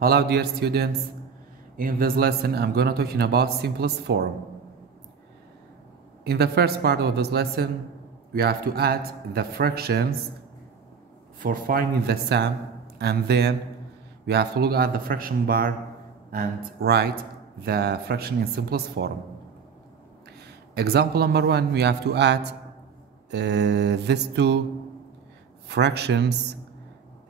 Hello dear students, in this lesson I'm gonna talking about simplest form. In the first part of this lesson we have to add the fractions for finding the sum, and then we have to look at the fraction bar and write the fraction in simplest form. Example number 1, we have to add these two fractions.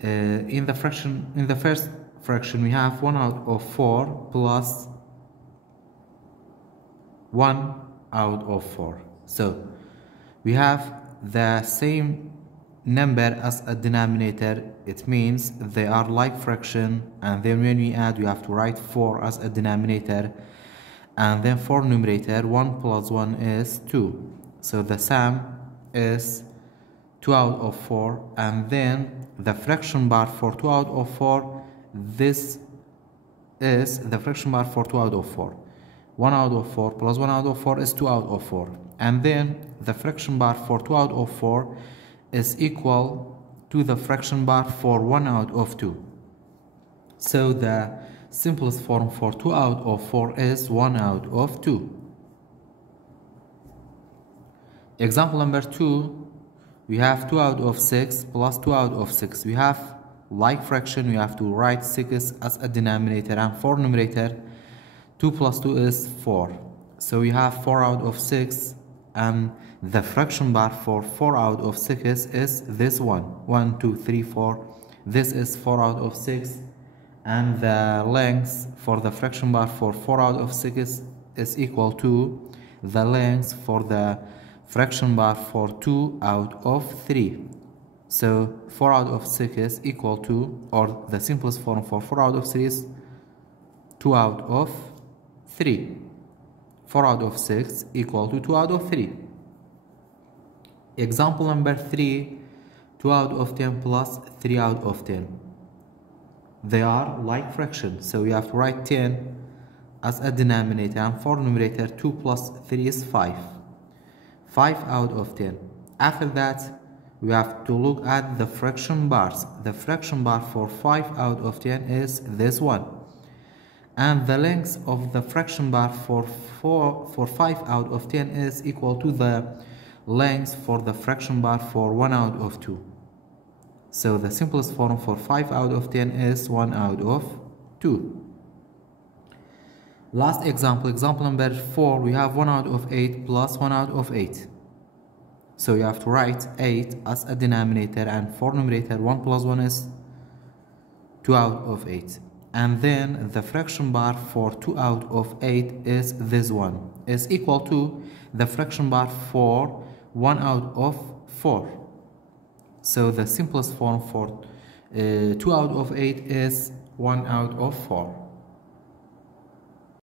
In the first fraction we have 1 out of 4 plus 1 out of 4. So we have the same number as a denominator. It means they are like fraction, and then when we add we have to write 4 as a denominator, and then for numerator 1 plus 1 is 2. So the sum is 2 out of 4, and then the fraction bar for 2 out of 4, this is the fraction bar for 2 out of 4. 1 out of 4 plus 1 out of 4 is 2 out of 4. And then the fraction bar for 2 out of 4 is equal to the fraction bar for 1 out of 2. So the simplest form for 2 out of 4 is 1 out of 2. Example number 2, we have 2 out of 6 plus 2 out of 6. We have like fraction, we have to write 6 as a denominator, and for numerator 2 plus 2 is 4. So we have 4 out of 6, and the fraction bar for 4 out of 6 is this one. 1, 2, 3, 4. This is 4 out of 6, and the length for the fraction bar for 4 out of 6 is equal to the length for the fraction bar for 2 out of 3. So 4 out of 6 is equal to, or the simplest form for 4 out of 3 is 2 out of 3. 4 out of 6 equal to 2 out of 3. Example number 3, 2 out of 10 plus 3 out of 10. They are like fractions, so we have to write 10 as a denominator, and for numerator 2 plus 3 is 5. 5 out of 10. After that we have to look at the fraction bars. The fraction bar for 5 out of 10 is this one, and the length of the fraction bar for 5 out of 10 is equal to the length for the fraction bar for 1 out of 2. So the simplest form for 5 out of 10 is 1 out of 2. Last example, example number 4, we have 1 out of 8 plus 1 out of 8. So you have to write 8 as a denominator, and for numerator 1 plus 1 is 2 out of 8. And then the fraction bar for 2 out of 8 is this one, is equal to the fraction bar for 1 out of 4. So the simplest form for 2 out of 8 is 1 out of 4.